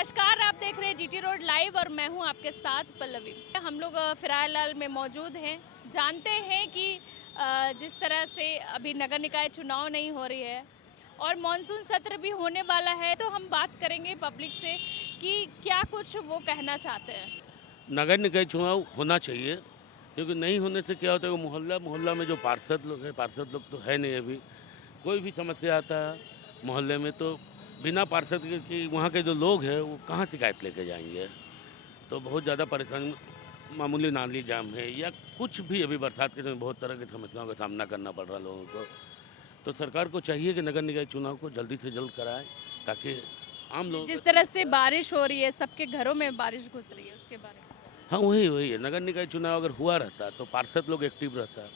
नमस्कार, आप देख रहे हैं जीटी रोड लाइव और मैं हूं आपके साथ पल्लवी। हम लोग फिलहाल में मौजूद हैं। जानते हैं कि जिस तरह से अभी नगर निकाय चुनाव नहीं हो रही है और मॉनसून सत्र भी होने वाला है, तो हम बात करेंगे पब्लिक से कि क्या कुछ वो कहना चाहते हैं। नगर निकाय चुनाव होना चाहिए, क्योंकि नहीं होने से क्या होता है कि मोहल्ला मोहल्ला में जो पार्षद लोग तो है नहीं अभी। कोई भी समस्या आता है मोहल्ले में तो बिना पार्षद के कि वहाँ के जो लोग हैं वो कहाँ शिकायत लेके जाएंगे। तो बहुत ज़्यादा परेशानी, मामूली नाली जाम है या कुछ भी, अभी बरसात के समय बहुत तरह की समस्याओं का सामना करना पड़ रहा है लोगों को। तो सरकार को चाहिए कि नगर निकाय चुनाव को जल्दी से जल्द कराएं, ताकि आम लोग। जिस तरह से बारिश हो रही है, सबके घरों में बारिश घुस रही है, उसके बारे में। हाँ, वही है। नगर निकाय चुनाव अगर हुआ रहता तो पार्षद लोग एक्टिव रहता।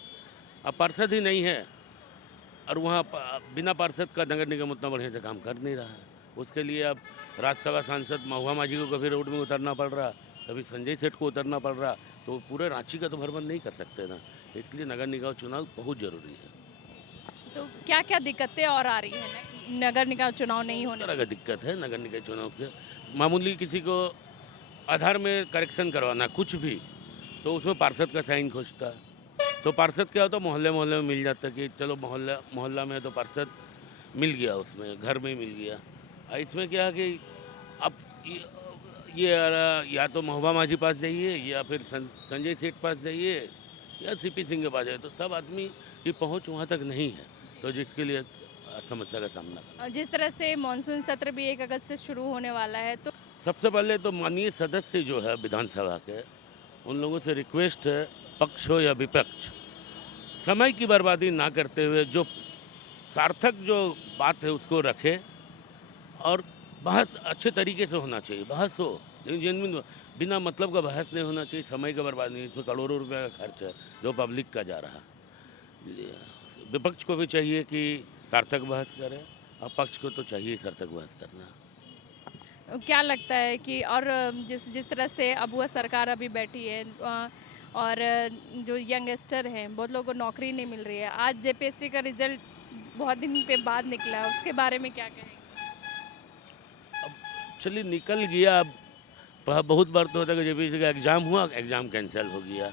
अब पार्षद ही नहीं है और वहाँ बिना पार्षद का नगर निगम उतना बढ़िया से काम कर नहीं रहा है। उसके लिए अब राज्यसभा सांसद महुआ माझी को कभी रोड में उतरना पड़ रहा, कभी संजय सेठ को उतरना पड़ रहा। तो पूरे रांची का तो भरबंद नहीं कर सकते ना, इसलिए नगर निगम चुनाव बहुत ज़रूरी है। तो क्या क्या दिक्कतें और आ रही है नगर निकाय चुनाव नहीं होने? तरह का दिक्कत है नगर निकाय चुनाव से। मामूली किसी को आधार में करेक्शन करवाना कुछ भी, तो उसमें पार्षद का साइन खोजता है। तो पार्षद क्या होता है, मोहल्ले मोहल्ले में मिल जाता है कि चलो मोहल्ला में तो पार्षद मिल गया, उसमें घर में ही मिल गया। इसमें क्या है कि अब ये या तो महुआ माझी पास जाइए या फिर संजय सेठ पास जाइए या सीपी सिंह के पास जाइए, तो सब आदमी की पहुंच वहाँ तक नहीं है, तो जिसके लिए समस्या का सामना करना। जिस तरह से मानसून सत्र भी 1 अगस्त से शुरू होने वाला है, तो सबसे पहले तो माननीय सदस्य जो है विधानसभा के, उन लोगों से रिक्वेस्ट है, पक्ष हो या विपक्ष, समय की बर्बादी ना करते हुए जो सार्थक जो बात है उसको रखें और बहस अच्छे तरीके से होना चाहिए। बहस हो लेकिन जेन्युइन, बिना मतलब का बहस नहीं होना चाहिए। समय का बर्बादी नहीं, इसमें करोड़ों रुपए का खर्च है जो पब्लिक का जा रहा है। विपक्ष को भी चाहिए कि सार्थक बहस करें और पक्ष को तो चाहिए सार्थक बहस करना। क्या लगता है कि और जिस जिस तरह से अबुआ सरकार अभी बैठी है और जो यंगस्टर हैं, बहुत लोगों को नौकरी नहीं मिल रही है। आज जेपीएससी का रिजल्ट बहुत दिन के बाद निकला, उसके बारे में क्या कहेंगे? चलिए निकल गया। अब बहुत बार तो होता है कि जेपीएससी का एग्ज़ाम हुआ, एग्ज़ाम कैंसिल हो गया।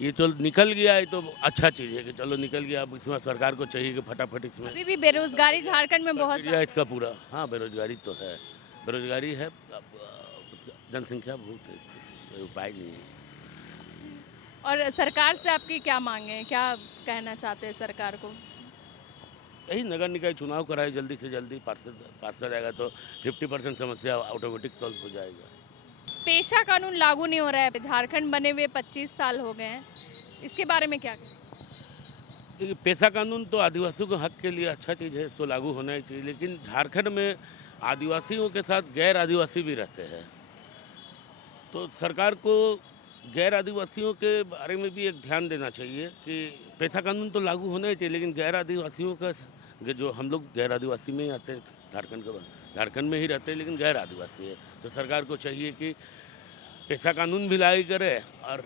ये तो निकल गया है तो अच्छा चीज़ है कि चलो निकल गया। अब इसमें सरकार को चाहिए कि फटाफट इसमें अभी भी बेरोजगारी झारखंड में बहुत प्रक्रिया इसका पूरा। हाँ, बेरोजगारी तो है, बेरोजगारी है। जनसंख्या बहुत है, कोई उपाय नहीं है। और सरकार से आपकी क्या मांगे हैं, क्या कहना चाहते हैं सरकार को? यही नगर निकाय चुनाव कराए जल्दी से जल्दी। पार्षद आएगा तो 50% समस्या ऑटोमेटिक सॉल्व हो जाएगा। पेशा कानून लागू नहीं हो रहा है, झारखंड बने हुए 25 साल हो गए हैं, इसके बारे में क्या कहें? देखिए, पेशा कानून तो आदिवासियों के हक के लिए अच्छा चीज़ है, इसको लागू होना ही चाहिए। लेकिन झारखंड में आदिवासियों के साथ गैर आदिवासी भी रहते हैं, तो सरकार को गैर आदिवासियों के बारे में भी एक ध्यान देना चाहिए कि पेशा कानून तो लागू होना ही चाहिए, लेकिन गैर आदिवासियों का, जो हम लोग गैर आदिवासी में ही आते हैं, झारखंड में ही रहते हैं लेकिन गैर आदिवासी है, तो सरकार को चाहिए कि पेशा कानून भी लागू करे और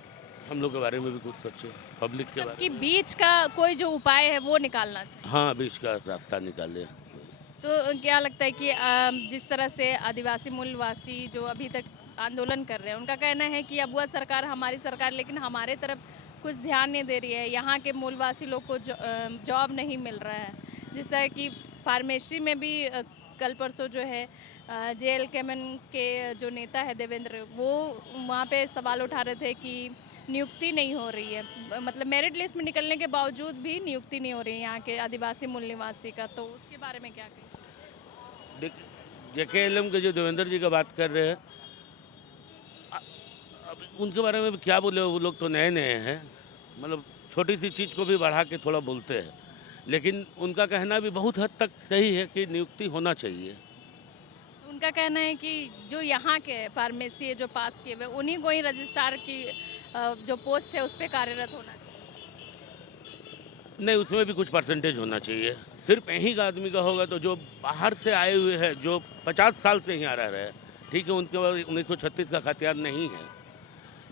हम लोग के बारे में भी कुछ सोचे, पब्लिक के बारे कि बीच का कोई जो उपाय है वो निकालना चाहिए। में। हाँ, बीच का रास्ता निकाले। तो क्या लगता है कि जिस तरह से आदिवासी मूलवासी जो अभी तक आंदोलन कर रहे हैं, उनका कहना है कि अबुआ सरकार हमारी सरकार, लेकिन हमारे तरफ कुछ ध्यान नहीं दे रही है, यहाँ के मूलवासी लोग को जॉब नहीं मिल रहा है। जिस तरह कि फार्मेसी में भी कल परसों जो है JLKMN के जो नेता है देवेंद्र, वो वहाँ पे सवाल उठा रहे थे कि नियुक्ति नहीं हो रही है, मतलब मेरिट लिस्ट में निकलने के बावजूद भी नियुक्ति नहीं हो रही है यहाँ के आदिवासी मूल निवासी का। तो उसके बारे में क्या कहें? देखिए, JKLM के जो देवेंद्र जी का बात कर रहे हैं, अब उनके बारे में भी क्या बोले, वो लोग तो नए नए हैं, मतलब छोटी सी चीज़ को भी बढ़ा के थोड़ा बोलते हैं। लेकिन उनका कहना भी बहुत हद तक सही है कि नियुक्ति होना चाहिए। उनका कहना है कि जो यहाँ के फार्मेसी जो पास किए हुए, उन्हीं को ही रजिस्ट्रार की जो पोस्ट है उस पर कार्यरत होना चाहिए। नहीं, उसमें भी कुछ परसेंटेज होना चाहिए। सिर्फ यहीं का आदमी का होगा तो जो बाहर से आए हुए हैं, जो 50 साल से यहाँ रह रहे हैं, ठीक है, उनके पास 1936 का खतियार नहीं है,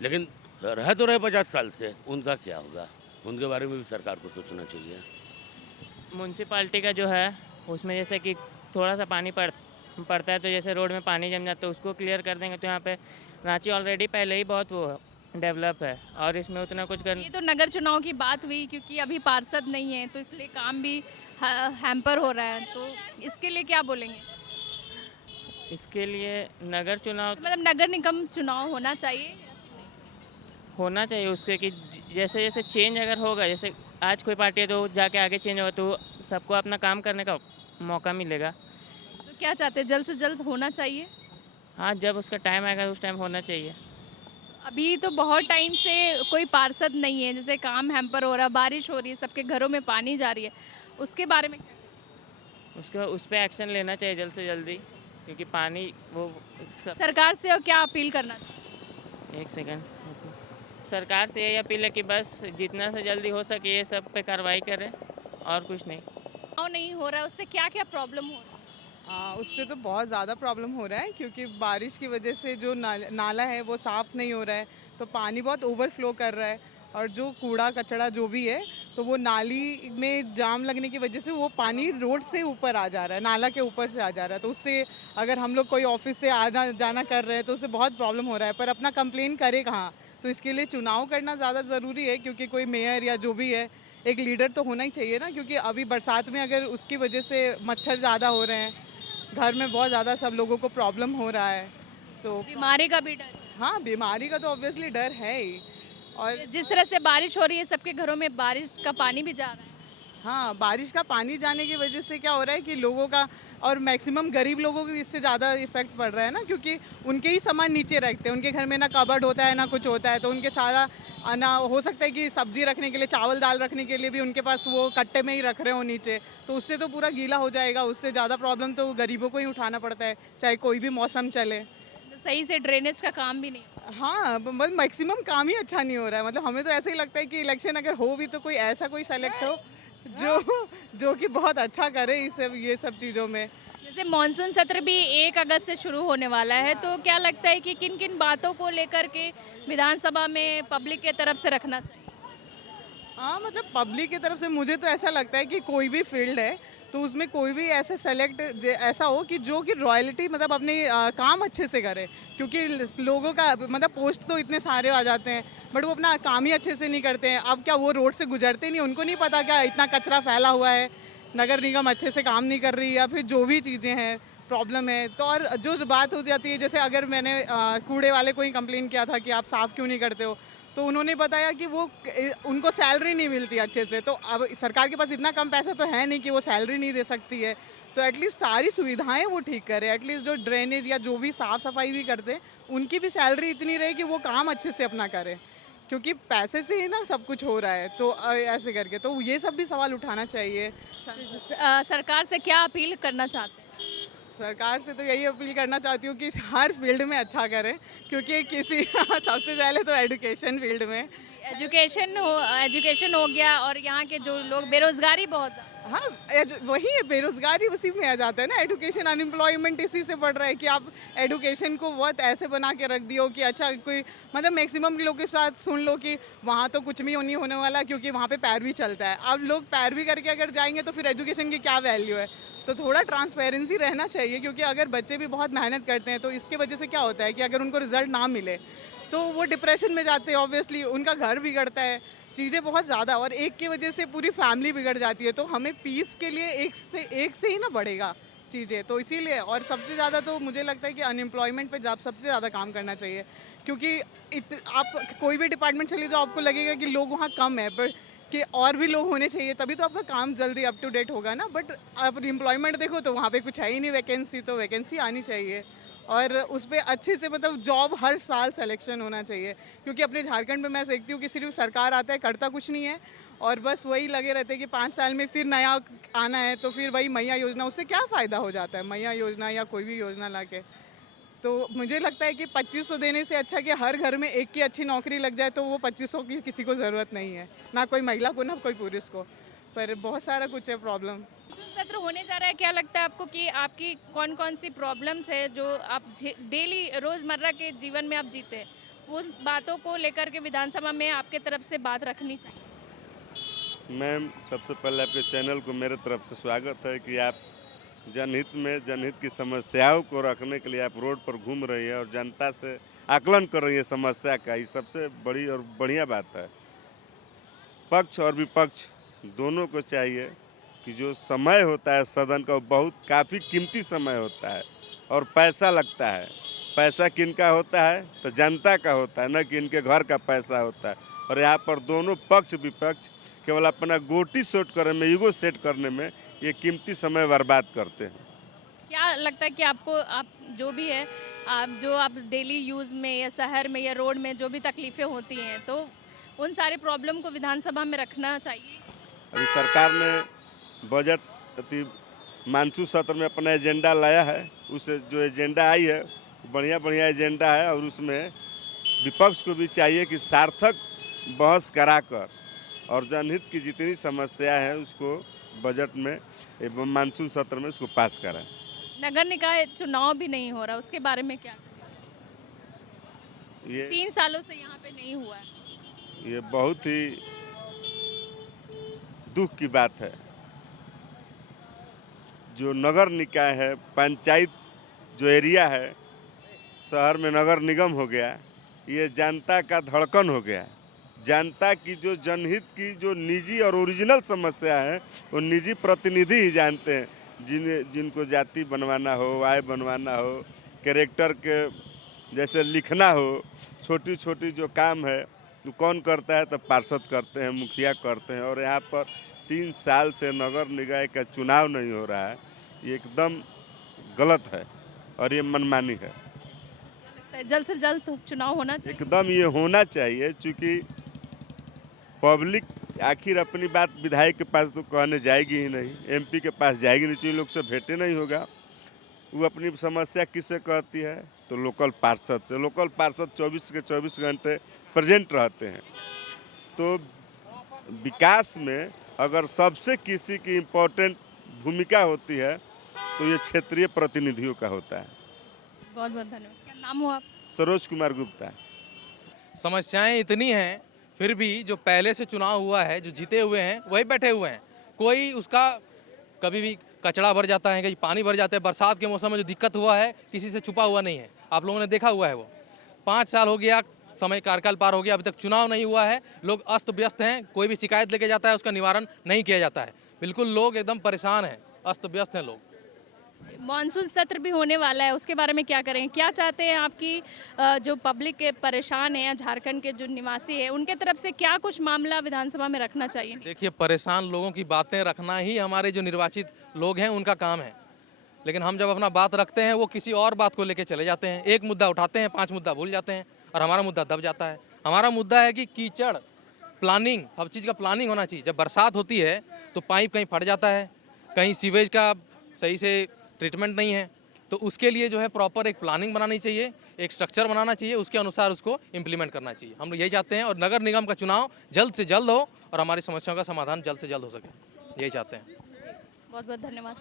लेकिन रह तो रहे 50 साल से, उनका क्या होगा? उनके बारे में भी सरकार को सोचना चाहिए। म्यूनसिपाल्टी का जो है उसमें जैसे कि थोड़ा सा पानी पड़ता है तो जैसे रोड में पानी जम जाता है उसको क्लियर कर देंगे तो यहाँ पे रांची ऑलरेडी पहले ही बहुत वो डेवलप है और इसमें उतना कुछ कर ये तो नगर चुनाव की बात हुई क्योंकि अभी पार्षद नहीं है तो इसलिए काम भी हैम्पर हो रहा है, तो इसके लिए क्या बोलेंगे? इसके लिए नगर चुनाव तो मतलब नगर निगम चुनाव होना चाहिए। होना चाहिए उसके कि जैसे जैसे चेंज अगर होगा, जैसे आज कोई पार्टी है तो जाके आगे चेंज होगा तो सबको अपना काम करने का मौका मिलेगा। तो क्या चाहते हैं, जल्द से जल्द होना चाहिए? हाँ, जब उसका टाइम आएगा उस टाइम होना चाहिए। अभी तो बहुत टाइम से कोई पार्षद नहीं है, जैसे काम हैम्पर हो रहा है, बारिश हो रही है, सबके घरों में पानी जा रही है, उसके बारे में क्या? उसके बाद उस पर एक्शन लेना चाहिए जल्द से जल्दी, क्योंकि पानी वो इसका सरकार से और क्या अपील करना चाहिए? एक सेकंड, सरकार से यही अपील है कि बस जितना से जल्दी हो सके ये सब पे कार्रवाई करें और कुछ नहीं। चुनाव नहीं हो रहा है, उससे क्या क्या प्रॉब्लम हो रहा है? उससे तो बहुत ज़्यादा प्रॉब्लम हो रहा है क्योंकि बारिश की वजह से जो नाला है वो साफ़ नहीं हो रहा है, तो पानी बहुत ओवरफ्लो कर रहा है और जो कूड़ा कचड़ा जो भी है तो वो नाली में जाम लगने की वजह से वो पानी रोड से ऊपर आ जा रहा है, नाला के ऊपर से आ जा रहा है। तो उससे अगर हम लोग कोई ऑफिस से आना जाना कर रहे हैं तो उससे बहुत प्रॉब्लम हो रहा है, पर अपना कंप्लेन करे कहाँ? तो इसके लिए चुनाव करना ज़्यादा ज़रूरी है क्योंकि कोई मेयर या जो भी है एक लीडर तो होना ही चाहिए ना, क्योंकि अभी बरसात में अगर उसकी वजह से मच्छर ज़्यादा हो रहे हैं, घर में बहुत ज़्यादा सब लोगों को प्रॉब्लम हो रहा है। तो बीमारी का भी डर है। हाँ, बीमारी का तो ऑब्वियसली डर है ही। और जिस तरह से बारिश हो रही है, सबके घरों में बारिश का पानी भी जा रहा है। हाँ, बारिश का पानी जाने की वजह से क्या हो रहा है कि लोगों का और मैक्सिमम गरीब लोगों को इससे ज़्यादा इफेक्ट पड़ रहा है ना, क्योंकि उनके ही सामान नीचे रखते हैं, उनके घर में ना कबर्ड होता है ना कुछ होता है, तो उनके सारा ना हो सकता है कि सब्जी रखने के लिए, चावल दाल रखने के लिए भी उनके पास वो कट्टे में ही रख रहे हो नीचे, तो उससे तो पूरा गीला हो जाएगा। उससे ज़्यादा प्रॉब्लम तो गरीबों को ही उठाना पड़ता है, चाहे कोई भी मौसम चले। सही से ड्रेनेज का काम भी नहीं हो रहा। हाँ, मतलब मैक्सिमम काम ही अच्छा नहीं हो रहा है। मतलब हमें तो ऐसे ही लगता है कि इलेक्शन अगर हो भी तो कोई ऐसा कोई सेलेक्ट हो जो कि बहुत अच्छा करे ये सब चीज़ों में। जैसे मॉनसून सत्र भी 1 अगस्त से शुरू होने वाला है, तो क्या लगता है कि किन किन बातों को लेकर के विधानसभा में पब्लिक के तरफ से रखना चाहिए? हाँ, मतलब पब्लिक की तरफ से मुझे तो ऐसा लगता है कि कोई भी फील्ड है तो उसमें कोई भी ऐसे सेलेक्ट ऐसा हो कि जो कि रॉयल्टी मतलब अपने काम अच्छे से करे, क्योंकि लोगों का मतलब पोस्ट तो इतने सारे आ जाते हैं बट वो अपना काम ही अच्छे से नहीं करते हैं। अब क्या वो रोड से गुजरते नहीं, उनको नहीं पता क्या इतना कचरा फैला हुआ है, नगर निगम अच्छे से काम नहीं कर रही, या फिर जो भी चीज़ें हैं प्रॉब्लम है। तो और जो बात हो जाती है, जैसे अगर मैंने कूड़े वाले को ही कंप्लेन किया था कि आप साफ़ क्यों नहीं करते हो, तो उन्होंने बताया कि वो उनको सैलरी नहीं मिलती अच्छे से, तो अब सरकार के पास इतना कम पैसा तो है नहीं कि वो सैलरी नहीं दे सकती है, तो एटलीस्ट सारी सुविधाएं वो ठीक करे, एटलीस्ट जो ड्रेनेज या जो भी साफ़ सफाई भी करते हैं उनकी भी सैलरी इतनी रहे कि वो काम अच्छे से अपना करें, क्योंकि पैसे से ही ना सब कुछ हो रहा है। तो ऐसे करके तो ये सब भी सवाल उठाना चाहिए। सरकार से क्या अपील करना चाहते हैं? सरकार से तो यही अपील करना चाहती हूँ कि हर फील्ड में अच्छा करें, क्योंकि किसी सबसे पहले तो एजुकेशन फील्ड में एजुकेशन हो गया, और यहाँ के जो लोग बेरोजगारी बहुत ज़्यादा। हाँ, वही है, बेरोजगारी उसी में आ जाता है ना। एजुकेशन अनएम्प्लॉयमेंट इसी से बढ़ रहा है कि आप एजुकेशन को बहुत ऐसे बना के रख दियो कि अच्छा कोई मतलब मैक्सिमम लोग के साथ सुन लो कि वहाँ तो कुछ भी नहीं होने वाला क्योंकि वहाँ पे पैरवी चलता है। अब लोग पैरवी करके अगर जाएंगे तो फिर एजुकेशन की क्या वैल्यू है? तो थोड़ा ट्रांसपेरेंसी रहना चाहिए, क्योंकि अगर बच्चे भी बहुत मेहनत करते हैं तो इसके वजह से क्या होता है कि अगर उनको रिजल्ट ना मिले तो वो डिप्रेशन में जाते हैं, ऑब्वियसली उनका घर बिगड़ता है, चीज़ें बहुत ज़्यादा, और एक की वजह से पूरी फैमिली बिगड़ जाती है। तो हमें पीस के लिए एक से ही ना बढ़ेगा चीज़ें, तो इसीलिए और सबसे ज़्यादा तो मुझे लगता है कि अनएम्प्लॉयमेंट पे जॉब सबसे ज़्यादा काम करना चाहिए, क्योंकि आप कोई भी डिपार्टमेंट चले जाओ आपको लगेगा कि लोग वहाँ कम है, बट कि और भी लोग होने चाहिए तभी तो आपका काम जल्दी अप टू डेट होगा ना। बट आप एम्प्लॉयमेंट देखो तो वहाँ पे कुछ है ही नहीं वैकेंसी, तो वैकेंसी आनी चाहिए और उस पर अच्छे से मतलब जॉब हर साल सिलेक्शन होना चाहिए, क्योंकि अपने झारखंड में मैं देखती हूँ कि सिर्फ सरकार आता है करता कुछ नहीं है और बस वही लगे रहते हैं कि 5 साल में फिर नया आना है, तो फिर वही मैया योजना, उससे क्या फ़ायदा हो जाता है मैया योजना या कोई भी योजना लाके। तो मुझे लगता है कि 2500 देने से अच्छा कि हर घर में एक की अच्छी नौकरी लग जाए, तो वो 2500 की किसी को ज़रूरत नहीं है, ना कोई महिला को ना कोई पुरुष को, पर बहुत सारा कुछ है प्रॉब्लम। सत्र होने जा रहा है, क्या लगता है आपको कि आपकी कौन कौन सी प्रॉब्लम्स है जो आप डेली रोज़मर्रा के जीवन में आप जीते हैं, उन बातों को लेकर के विधानसभा में आपके तरफ से बात रखनी चाहिए? मैम, सबसे पहले आपके चैनल को मेरे तरफ से स्वागत है कि आप जनहित में जनहित की समस्याओं को रखने के लिए आप रोड पर घूम रही है और जनता से आकलन कर रही है समस्या का, ये सबसे बड़ी और बढ़िया बात है। पक्ष और विपक्ष दोनों को चाहिए कि जो समय होता है सदन का, बहुत काफ़ी कीमती समय होता है और पैसा लगता है। पैसा किनका होता है? तो जनता का होता है, न कि इनके घर का पैसा होता है। और यहाँ पर दोनों पक्ष विपक्ष केवल अपना गोटी सेट करने में, ईगो सेट करने में ये कीमती समय बर्बाद करते हैं। क्या लगता है कि आपको, आप जो भी है, आप डेली यूज़ में या शहर में या रोड में जो भी तकलीफ़ें होती हैं, तो उन सारे प्रॉब्लम को विधानसभा में रखना चाहिए? अभी सरकार ने बजट मानसून सत्र में अपना एजेंडा लाया है। उस जो एजेंडा आई है बढ़िया बढ़िया एजेंडा है और उसमें विपक्ष को भी चाहिए कि सार्थक बहस कराकर और जनहित की जितनी समस्या है उसको बजट में एवं मानसून सत्र में उसको पास कराएं। नगर निकाय चुनाव भी नहीं हो रहा, उसके बारे में क्या? ये 3 सालों से यहाँ पे नहीं हुआ है। ये बहुत ही दुख की बात है। जो नगर निकाय है, पंचायत जो एरिया है, शहर में नगर निगम हो गया, ये जनता का धड़कन हो गया। जनता की जो जनहित की जो निजी और ओरिजिनल समस्या है वो निजी प्रतिनिधि ही जानते हैं। जिनको जाति बनवाना हो, आय बनवाना हो, कैरेक्टर के जैसे लिखना हो, छोटी छोटी जो काम है तो कौन करता है? तो पार्षद करते हैं, मुखिया करते हैं। और यहाँ पर 3 साल से नगर निकाय का चुनाव नहीं हो रहा है, ये एकदम गलत है और ये मनमानी है। लगता है जल्द से जल्द चुनाव होना चाहिए। एकदम ये होना चाहिए, क्योंकि पब्लिक आखिर अपनी बात विधायक के पास तो कहने जाएगी ही नहीं, एमपी के पास जाएगी नहीं, चाहिए लोग से भेंटे नहीं होगा। वो अपनी समस्या किससे कहती है? तो लोकल पार्षद से। लोकल पार्षद 24 के 24 घंटे प्रेजेंट रहते हैं। तो विकास में अगर सबसे किसी की इम्पोर्टेंट भूमिका होती है तो ये क्षेत्रीय प्रतिनिधियों का होता है। बहुत बहुत धन्यवाद। क्या नाम हो आप? सरोज कुमार गुप्ता। समस्याएं इतनी हैं, फिर भी जो पहले से चुनाव हुआ है, जो जीते हुए हैं वही बैठे हुए हैं। कोई उसका कभी भी कचरा भर जाता है, कहीं पानी भर जाता है। बरसात के मौसम में जो दिक्कत हुआ है किसी से छुपा हुआ नहीं है, आप लोगों ने देखा हुआ है। वो 5 साल हो गया, समय कार्यकाल पार हो गया, अभी तक चुनाव नहीं हुआ है। लोग अस्त व्यस्त हैं, कोई भी शिकायत लेके जाता है उसका निवारण नहीं किया जाता है। बिल्कुल लोग एकदम परेशान हैं, अस्त व्यस्त हैं लोग। मॉनसून सत्र भी होने वाला है, उसके बारे में क्या करें? क्या चाहते हैं आपकी जो पब्लिक के परेशान है या झारखंड के जो निवासी है उनके तरफ से क्या कुछ मामला विधानसभा में रखना चाहिए? देखिए, परेशान लोगों की बातें रखना ही हमारे जो निर्वाचित लोग हैं उनका काम है। लेकिन हम जब अपना बात रखते हैं वो किसी और बात को लेके चले जाते हैं। एक मुद्दा उठाते हैं, 5 मुद्दा भूल जाते हैं और हमारा मुद्दा दब जाता है। हमारा मुद्दा है कि कीचड़ प्लानिंग, हर चीज़ का प्लानिंग होना चाहिए। जब बरसात होती है तो पाइप कहीं फट जाता है, कहीं सीवेज का सही से ट्रीटमेंट नहीं है, तो उसके लिए जो है प्रॉपर एक प्लानिंग बनानी चाहिए, एक स्ट्रक्चर बनाना चाहिए, उसके अनुसार उसको इम्प्लीमेंट करना चाहिए। हम लोग यही चाहते हैं और नगर निगम का चुनाव जल्द से जल्द हो और हमारी समस्याओं का समाधान जल्द से जल्द हो सके, यही चाहते हैं। बहुत बहुत धन्यवाद।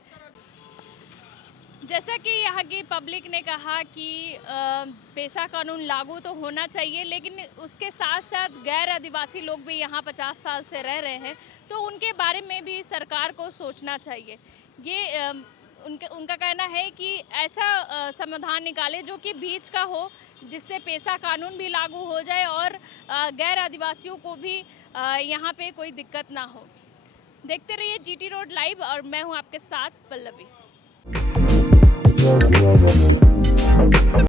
जैसा कि यहाँ की पब्लिक ने कहा कि पेशा कानून लागू तो होना चाहिए, लेकिन उसके साथ साथ गैर आदिवासी लोग भी यहाँ 50 साल से रह रहे हैं, तो उनके बारे में भी सरकार को सोचना चाहिए। ये उनका कहना है कि ऐसा समाधान निकाले जो कि बीच का हो, जिससे पेशा कानून भी लागू हो जाए और गैर आदिवासियों को भी यहाँ पे कोई दिक्कत ना हो। देखते रहिए GT रोड लाइव और मैं हूँ आपके साथ पल्लवी।